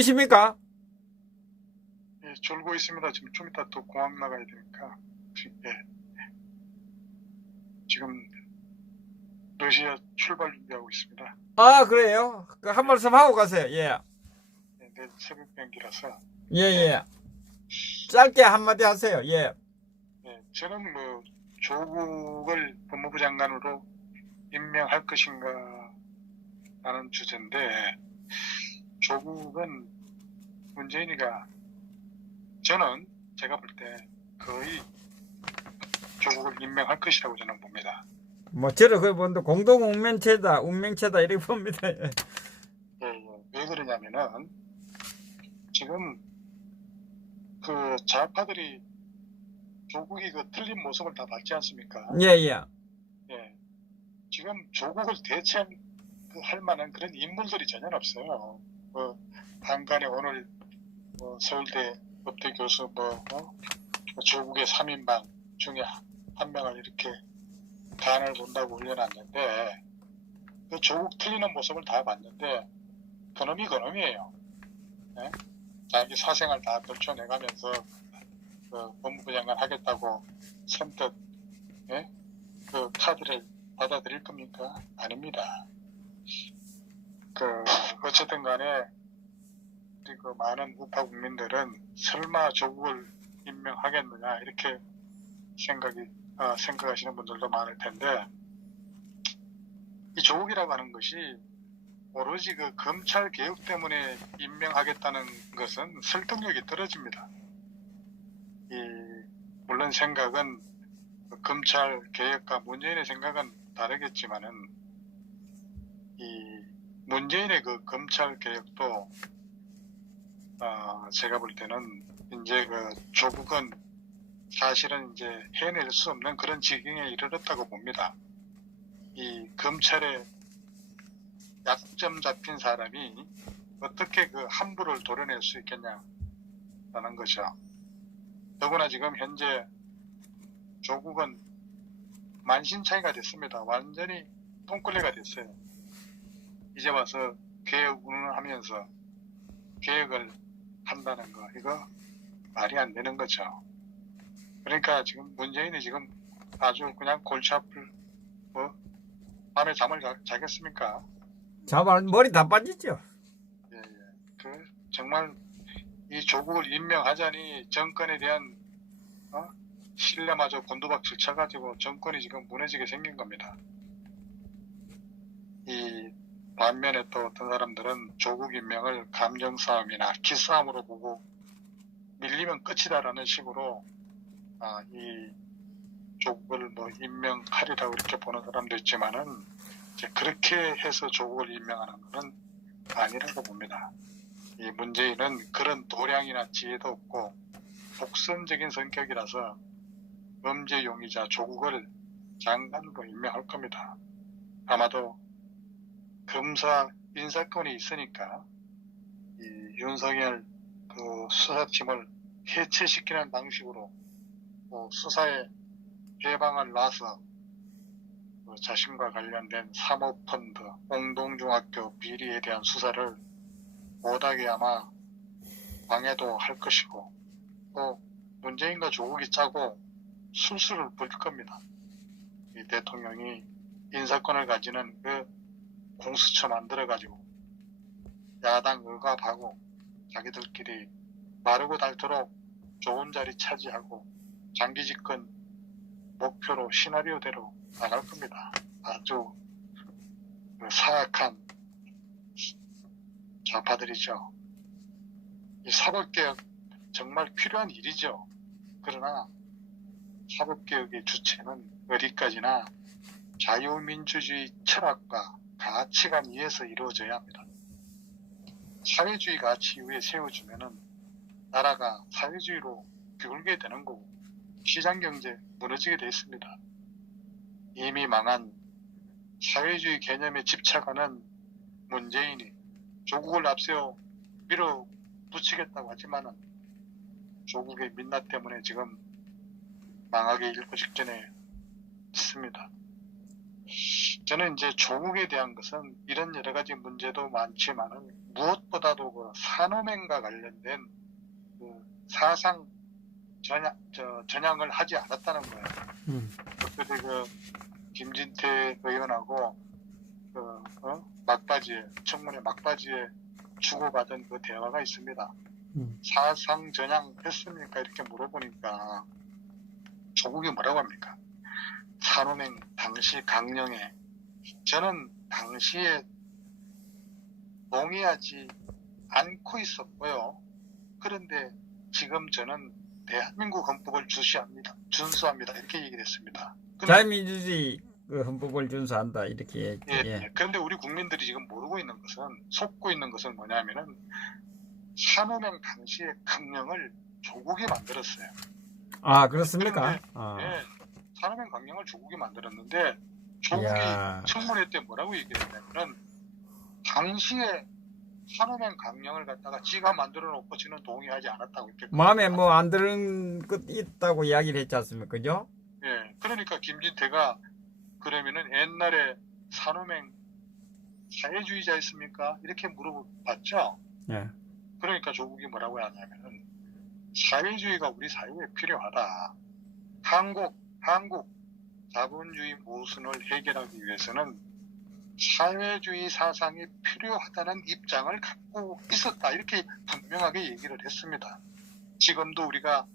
있습니까? 예, 졸고 있습니다. 지금 좀 이따 또 공항 나가야 되니까. 예, 지금 러시아 출발 준비하고 있습니다. 아, 그래요? 한 예, 말씀 하고 가세요. 예. 예, 내일 새벽 비행기라서. 예, 예, 예. 짧게 한마디 하세요. 예. 예, 저는 뭐 조국을 법무부 장관으로 임명할 것인가 라는 주제인데, 조국은 문재인이가, 저는 제가 볼 때 거의 조국을 임명할 것이라고 저는 봅니다. 뭐, 저를 그 본데 공동 운명체다, 이렇게 봅니다. 예. 예, 예. 왜 그러냐면은 지금 그 좌파들이 조국이 그 틀린 모습을 다 봤지 않습니까? 예, 예. 예. 지금 조국을 대체할 만한 그런 인물들이 전혀 없어요. 뭐, 한간에 오늘 뭐 서울대 법대 교수 조국의 3인방 중에 한 명을 이렇게 간을 본다고 올려놨는데, 그 조국 틀리는 모습을 다 봤는데, 그놈이에요. 예? 자기 사생활 다 떨쳐내가면서 그 법무부 장관 하겠다고 선뜻, 예? 그 카드를 받아들일 겁니까? 아닙니다. 어쨌든 간에 우리 그 많은 우파 국민들은 설마 조국을 임명하겠느냐 이렇게 생각하시는 분들도 많을 텐데, 이 조국이라고 하는 것이 오로지 그 검찰 개혁 때문에 임명하겠다는 것은 설득력이 떨어집니다. 물론 생각은 검찰 개혁과 문재인의 생각은 다르겠지만은, 이 문재인의 그 검찰 개혁도 제가 볼 때는 이제 그 조국은 사실은 이제 해낼 수 없는 그런 지경에 이르렀다고 봅니다. 이 검찰에 약점 잡힌 사람이 어떻게 그 함부를 도려낼 수 있겠냐라는 거죠. 더구나 지금 현재 조국은 만신창이가 됐습니다. 완전히 똥걸레가 됐어요. 이제 와서 개혁 운운하면서 개혁을 한다는 거, 이거 말이 안 되는 거죠. 그러니까 지금 문재인이 지금 아주 그냥 골치 아플, 밤에 잠을 자겠습니까? 머리 다 빠지죠? 예, 예. 정말 이 조국을 임명하자니 정권에 대한 신뢰마저 곤두박질 쳐가지고 정권이 지금 무너지게 생긴 겁니다. 이 반면에 또 어떤 사람들은 조국 임명을 감정싸움이나 기싸움으로 보고 밀리면 끝이다라는 식으로 이 조국을 임명하리라고 이렇게 보는 사람도 있지만은, 이제 그렇게 해서 조국을 임명하는 것은 아니라고 봅니다. 이 문재인은 그런 도량이나 지혜도 없고 독선적인 성격이라서 범죄 용의자 조국을 장관으로 임명할 겁니다. 아마도 검사 인사권이 있으니까 이 윤석열 그 수사팀을 해체시키는 방식으로 수사에 해방을 놔서 자신과 관련된 사모펀드, 공동중학교 비리에 대한 수사를 못하게 아마 방해도 할 것이고, 또 문재인과 조국이 짜고 술수를 부릴 겁니다. 이 대통령이 인사권을 가지는 그 공수처 만들어가지고 야당 억압하고 자기들끼리 마르고 닳도록 좋은 자리 차지하고 장기 집권 목표로 시나리오대로 나갈 겁니다. 아주 사악한 좌파들이죠. 이 사법개혁 정말 필요한 일이죠. 그러나 사법개혁의 주체는 어디까지나 자유민주주의 철학과 가치관 위에서 이루어져야 합니다. 사회주의 가치 위에 세워주면은 나라가 사회주의로 기울게 되는 거고 시장경제 무너지게 돼 있습니다. 이미 망한 사회주의 개념에 집착하는 문재인이 조국을 앞세워 밀어붙이겠다고 하지만은 조국의 민낯 때문에 지금 망하게 일고 직전에 있습니다. 저는 이제 조국에 대한 것은 이런 여러 가지 문제도 많지만은 무엇보다도 그 산호맹과 관련된 그 사상 전향을 하지 않았다는 거예요. 그때 그 김진태 의원하고 그 막바지에 청문회 막바지에 주고받은 그 대화가 있습니다. 사상 전향했습니까? 이렇게 물어보니까 조국이 뭐라고 합니까? 산호맹 당시 강령에 저는 당시에 동의하지 않고 있었고요. 그런데 지금 저는 대한민국 헌법을 준수합니다. 이렇게 얘기를 했습니다. 자유민주주의 그 헌법을 준수한다 이렇게. 예, 예. 그런데 우리 국민들이 지금 모르고 있는 것은, 속고 있는 것은 뭐냐면은 산호맹 당시의 강령을 조국이 만들었어요. 아, 그렇습니까? 예, 산호맹 강령을 조국이 만들었는데 조국이 이야. 청문회 때 뭐라고 얘기했냐면은 당시에 산호맹 강령을 갖다가 지가 만들어 놓고 지는 동의하지 않았다고 이렇게. 마음에 뭐 안 드는 것 있다고 이야기를 했지 않습니까? 그죠? 예, 그러니까 김진태가 그러면은 옛날에 산호맹 사회주의자였습니까? 이렇게 물어봤죠. 예. 그러니까 조국이 뭐라고 하냐면은 사회주의가 우리 사회에 필요하다. 한국 자본주의 모순을 해결하기 위해서는 사회주의 사상이 필요하다는 입장을 갖고 있었다. 이렇게 분명하게 얘기를 했습니다. 지금도 우리가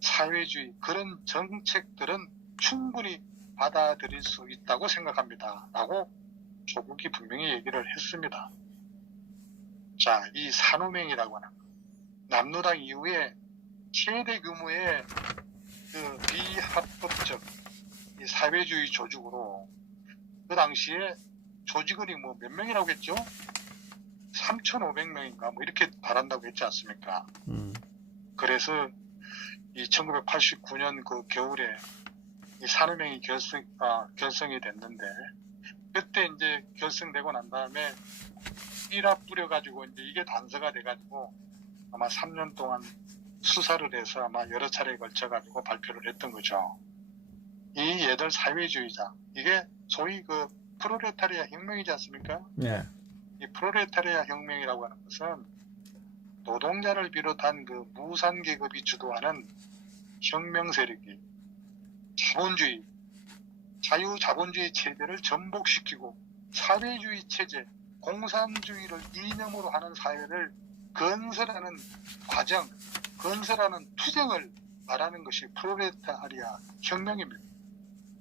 사회주의 그런 정책들은 충분히 받아들일 수 있다고 생각합니다. 라고 조국이 분명히 얘기를 했습니다. 자, 이 산호맹이라고 하는 남노당 이후에 최대 규모의 그 비합법적 이 사회주의 조직으로 그 당시에 조직원이 뭐 몇 명이라고 했죠? 3,500명인가 뭐 이렇게 바란다고 했지 않습니까? 그래서 이 1989년 그 겨울에 이 산호맹이 결성이 됐는데 그때 이제 결성되고 난 다음에 삐라 뿌려가지고 이제 이게 단서가 돼가지고 아마 3년 동안 수사를 해서 아마 여러 차례에 걸쳐가지고 발표를 했던 거죠. 이 얘들 사회주의자 이게 소위 그 프롤레타리아 혁명이지 않습니까? 예. 이 프롤레타리아 혁명이라고 하는 것은 노동자를 비롯한 그 무산 계급이 주도하는 혁명 세력이 자유자본주의 체제를 전복시키고 사회주의 체제, 공산주의를 이념으로 하는 사회를 건설하는 과정, 건설하는 투쟁을 말하는 것이 프롤레타리아 혁명입니다.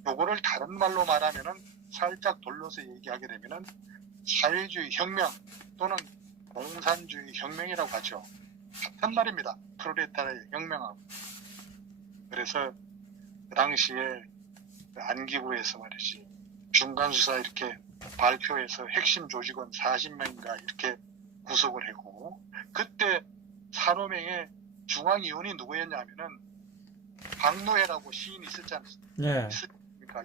요거를 다른 말로 말하면은 살짝 돌려서 얘기하게 되면은 사회주의 혁명 또는 공산주의 혁명이라고 하죠. 같은 말입니다. 프롤레타리아 혁명하고. 그래서 그 당시에 안기부에서 말이지 중간수사 이렇게 발표해서 핵심 조직원 40명인가 이렇게 구속을 했고 그때 산호맹의 중앙위원이 누구였냐면은 박노해라고 시인이 있었지 않습니까? 예.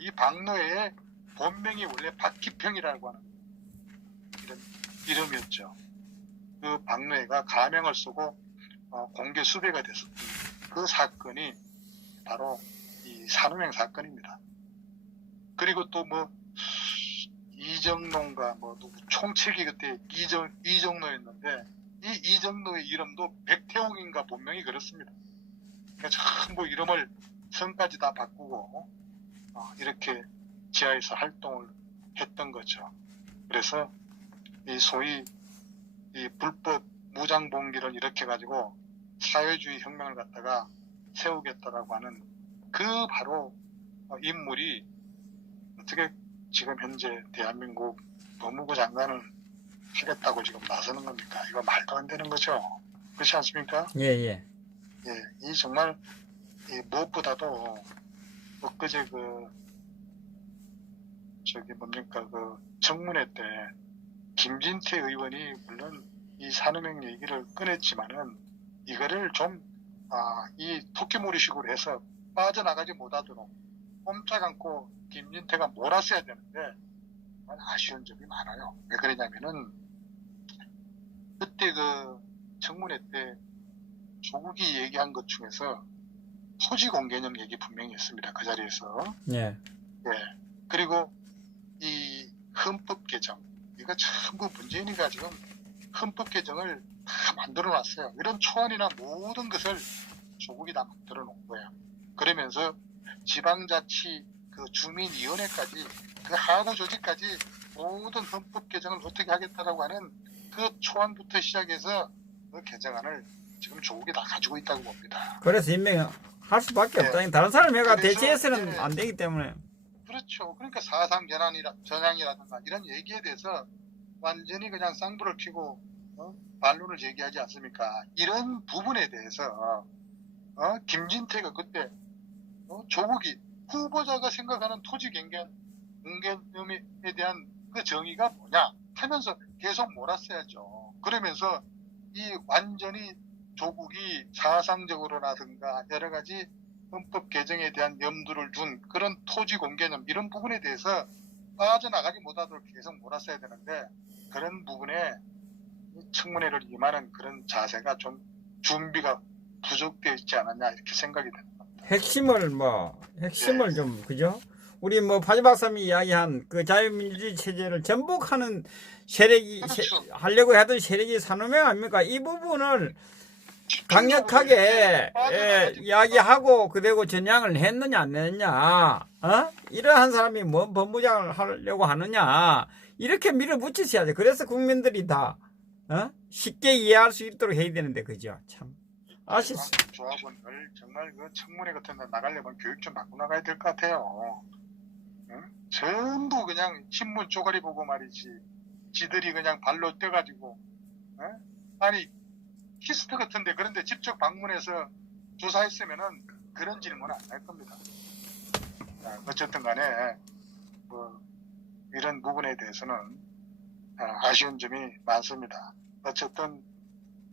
이 박노해의 본명이 원래 박기평이라고 하는 이런 이름이었죠. 그 박노해가 가명을 쓰고 공개 수배가 됐었던 그 사건이 바로 이 산호맹 사건입니다. 그리고 또 뭐 이정농가 뭐 누구 총책이 그때 이정노였는데 이 이정노의 이름도 백태홍인가 본명이 그렇습니다. 그러니까 전부 이름을 성까지 다 바꾸고 이렇게 지하에서 활동을 했던 거죠. 그래서 이 소위 이 불법 무장봉기를 일으켜 가지고 사회주의 혁명을 갖다가 세우겠다라고 하는 그 바로 인물이 어떻게 지금 현재 대한민국 법무부 장관을 하겠다고 지금 나서는 겁니까? 이거 말도 안 되는 거죠. 그렇지 않습니까? 예, 예. 예, 이 정말 무엇보다도 엊그제 그 청문회 때 김진태 의원이 물론 이 산호맹 얘기를 꺼냈지만은 이거를 좀 이 토끼몰이식으로 해서 빠져나가지 못하도록 꼼짝 않고 김진태가 몰았어야 되는데 아쉬운 점이 많아요. 왜 그러냐면은 그때 그 청문회 때 조국이 얘기한 것 중에서 토지공개념 얘기 분명히 했습니다. 그 자리에서. 예. 예. 그리고 이 헌법 개정 이거 전부 문재인이가 지금 헌법 개정을 다 만들어 놨어요. 이런 초안이나 모든 것을 조국이 다 만들어 놓은 거예요. 그러면서 지방자치 그 주민위원회까지 그 하부 조직까지 모든 헌법 개정을 어떻게 하겠다라고 하는 그 초안부터 시작해서 그 개정안을 지금 조국이 다 가지고 있다고 봅니다. 그래서 임명할 수밖에 네. 없다. 다른 사람 해가 그래서, 대체해서는 네. 안 되기 때문에. 그렇죠. 그러니까 4.3 전향이라든가 이런 얘기에 대해서 완전히 그냥 쌍불을 피고 반론을 제기하지 않습니까? 이런 부분에 대해서 김진태가 그때 조국이 후보자가 생각하는 토지 공개념에 대한 그 정의가 뭐냐 하면서 계속 몰았어야죠. 그러면서 이 완전히 조국이 사상적으로라든가 여러 가지 헌법 개정에 대한 염두를 둔 그런 토지 공개념 이런 부분에 대해서 빠져나가지 못하도록 계속 몰았어야 되는데 그런 부분에 청문회를 임하는 그런 자세가 좀 준비가 부족되어 있지 않았냐 이렇게 생각이 됩니다. 핵심을 네. 좀 그죠? 우리 파지 박사님이 이야기한 그 자유민주주의 체제를 전복하는 세력이 그렇죠. 하려고 하던 세력이 산업명 아닙니까? 이 부분을 강력하게 이야기하고 그대로 전향을 했느냐 안 했느냐, 이러한 사람이 법무장을 하려고 하느냐 이렇게 밀어붙이셔야 돼. 그래서 국민들이 다 쉽게 이해할 수 있도록 해야 되는데 그죠? 참 아쉽습니다. 조합원들 정말 그 청문회 같은 데 나가려면 교육 좀 받고 나가야 될 것 같아요. 응? 전부 그냥 신문 쪼가리 보고 말이지. 지들이 그냥 발로 뛰어가지고 아니 키스트 같은데 그런데 직접 방문해서 조사했으면은 그런 질문 안 할 겁니다. 자, 어쨌든 간에 뭐 이런 부분에 대해서는 아쉬운 점이 많습니다. 어쨌든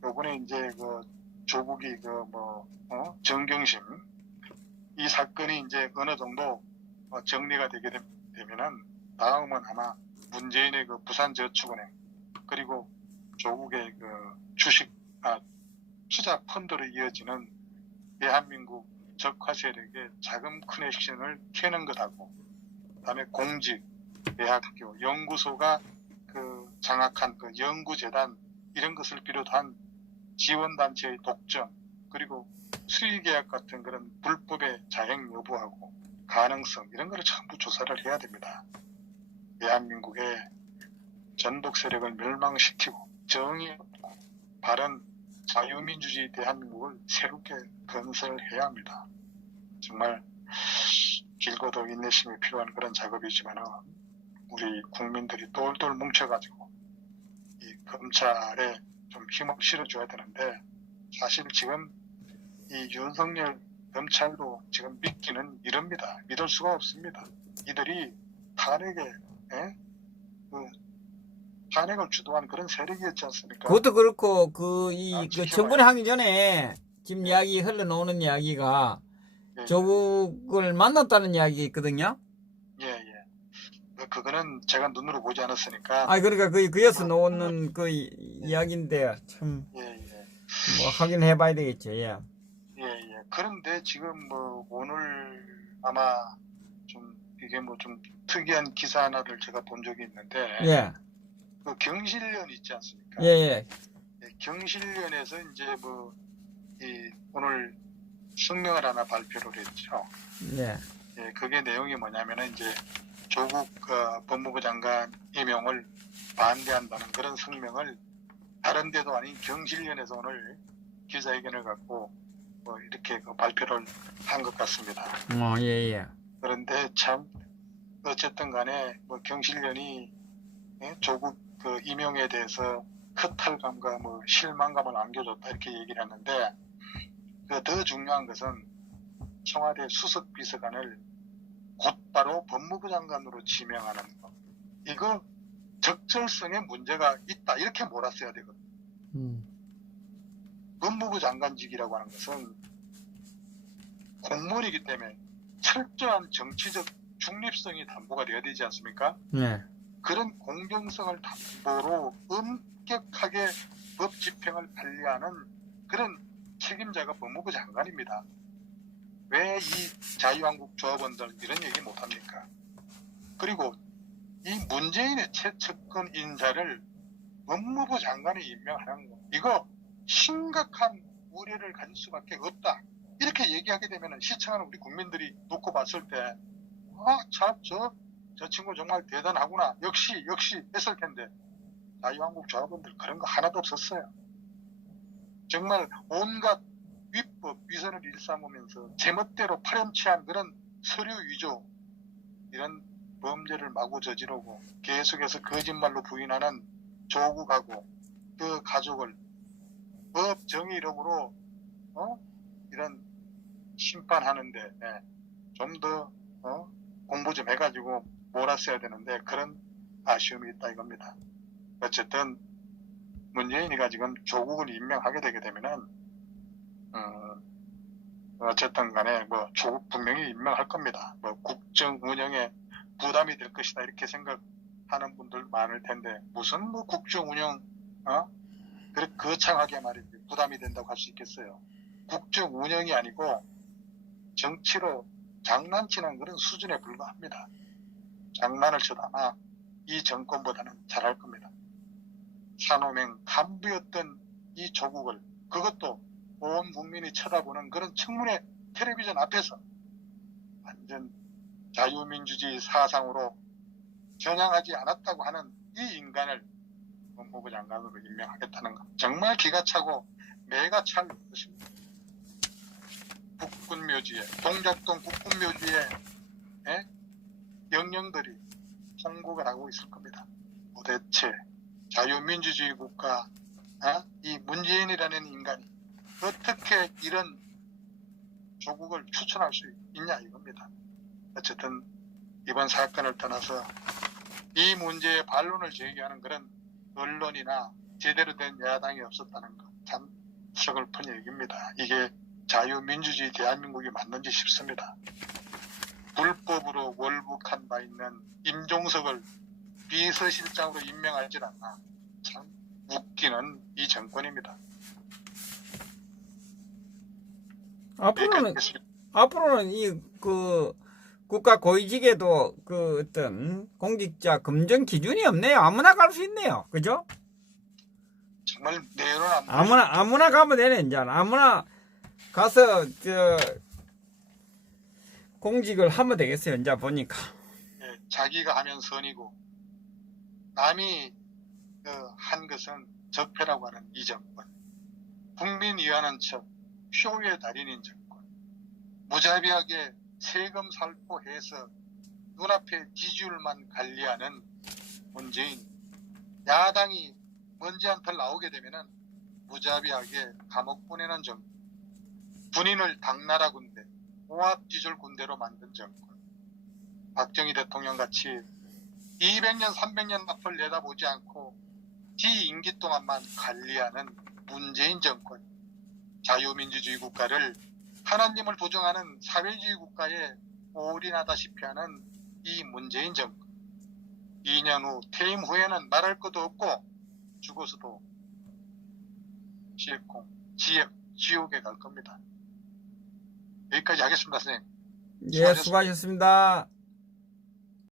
요번에 이제 그 조국이 정경심 이 사건이 이제 어느 정도 정리가 되게 되면은 다음은 아마 문재인의 그 부산저축은행 그리고 조국의 그 투자 펀드로 이어지는 대한민국 적화 세력의 자금 커넥션을 캐는 것하고 그다음에 공직, 대학교, 연구소가 그 장악한 그 연구재단 이런 것을 비롯한 지원단체의 독점 그리고 수의계약 같은 그런 불법의 자행 여부하고 가능성 이런 거를 전부 조사를 해야 됩니다. 대한민국의 전복 세력을 멸망시키고 정의 없고 바른 자유민주주의 대한민국을 새롭게 건설해야 합니다. 정말 길고도 인내심이 필요한 그런 작업이지만 우리 국민들이 똘똘 뭉쳐가지고 이 검찰에 좀 힘을 실어줘야 되는데 사실 지금 이 윤석열 검찰도 지금 믿기는 이럽니다. 믿을 수가 없습니다. 이들이 탄핵을 주도한 그런 세력이었지 않습니까? 그것도 그렇고 그 지켜봐요. 청문회 하기 전에 지금 이야기 흘러나오는 이야기가 예, 조국을 만났다는 이야기 있거든요. 예. 그거는 제가 눈으로 보지 않았으니까. 그러니까 그에서 나오는 그 이야기인데 참 예. 확인해 봐야 되겠죠. 예. 그런데 지금 오늘 아마 좀 이게 좀 특이한 기사 하나를 제가 본 적이 있는데. 예. 그 경실련 있지 않습니까? 예. 경실련에서 이제 오늘 성명을 하나 발표를 했죠. 예. 그게 내용이 뭐냐면은 이제 조국 법무부 장관 임용을 반대한다는 그런 성명을 다른 데도 아닌 경실련에서 오늘 기자회견을 갖고 이렇게 발표를 한 것 같습니다. 예. 그런데 참 어쨌든 간에 경실련이 조국 그 임용에 대해서 허탈감과 실망감을 안겨줬다 이렇게 얘기를 했는데 더 중요한 것은 청와대 수석 비서관을 곧바로 법무부 장관으로 지명하는 것. 이거 적절성에 문제가 있다 이렇게 몰았어야 되거든요. 법무부 장관직이라고 하는 것은 공무원이기 때문에 철저한 정치적 중립성이 담보가 되어야 되지 않습니까? 네. 그런 공정성을 담보로 엄격하게 법 집행을 관리하는 그런 책임자가 법무부 장관입니다. 왜 이 자유한국 조합원들 이런 얘기 못합니까? 그리고 이 문재인의 최측근 인사를 법무부 장관이 임명하는 거, 이거 심각한 우려를 가질 수밖에 없다. 이렇게 얘기하게 되면 시청하는 우리 국민들이 놓고 봤을 때, 참, 저 친구 정말 대단하구나. 역시 했을 텐데, 자유한국 조합원들 그런 거 하나도 없었어요. 정말 온갖 위법, 위선을 일삼으면서 제멋대로 파렴치한 그런 서류 위조, 이런 범죄를 마구 저지르고 계속해서 거짓말로 부인하는 조국하고 그 가족을 법 정의 이름으로 이런 심판하는데 좀 더 공부 좀 해가지고 몰았어야 되는데 그런 아쉬움이 있다 이겁니다. 어쨌든 문재인이가 지금 조국을 임명하게 되게 되면은 어쨌든 간에 뭐 조국 분명히 임명할 겁니다. 뭐 국정 운영에 부담이 될 것이다 이렇게 생각하는 분들 많을 텐데 무슨 뭐 국정 운영 그렇게 거창하게 말이지 부담이 된다고 할 수 있겠어요. 국정 운영이 아니고 정치로 장난치는 그런 수준에 불과합니다. 장난을 쳐도 아마 이 정권보다는 잘할 겁니다. 산호맹 간부였던 이 조국을 그것도 온 국민이 쳐다보는 그런 청문회 텔레비전 앞에서 완전 자유민주주의 사상으로 전향하지 않았다고 하는 이 인간을 법무부 장관으로 임명하겠다는 것 정말 기가 차고 매가 찰 것입니다. 국군묘지에 동작동 국군묘지에 영령들이 통곡을 하고 있을 겁니다. 도대체 자유민주주의 국가 이 문재인이라는 인간이 어떻게 이런 조국을 추천할 수 있냐 이겁니다. 어쨌든 이번 사건을 떠나서 이 문제에 반론을 제기하는 그런 언론이나 제대로 된 야당이 없었다는 것 참 서글픈 얘기입니다. 이게 자유민주주의 대한민국이 맞는지 싶습니다. 불법으로 월북한 바 있는 임종석을 비서실장으로 임명하지 않나 참 웃기는 이 정권입니다. 앞으로는 이 국가 고위직에도 그 어떤 공직자 검증 기준이 없네요. 아무나 갈 수 있네요. 그죠? 정말 내로는 안 아무나 가면 되네. 이제 아무나 가서 공직을 하면 되겠어요. 이제 보니까. 자기가 하면 선이고 남이 한 것은 적폐라고 하는 이 정권, 국민 위하는 척 쇼의 달인인 정권, 무자비하게 세금 살포해서 눈앞에 지지율만 관리하는 문재인, 야당이 먼지 한 털 나오게 되면은 무자비하게 감옥 보내는 정권, 군인을 당나라 군대, 오합지졸 군대로 만든 정권, 박정희 대통령 같이 200년, 300년 앞을 내다보지 않고 지 임기 동안만 관리하는 문재인 정권, 자유민주주의 국가를 하나님을 부정하는 사회주의 국가에 올인하다시피 하는 이 문재인 정권, 2년 후 퇴임 후에는 말할 것도 없고 죽어서도 지옥에 갈 겁니다. 여기까지 하겠습니다, 선생님. 예, 수고하셨습니다.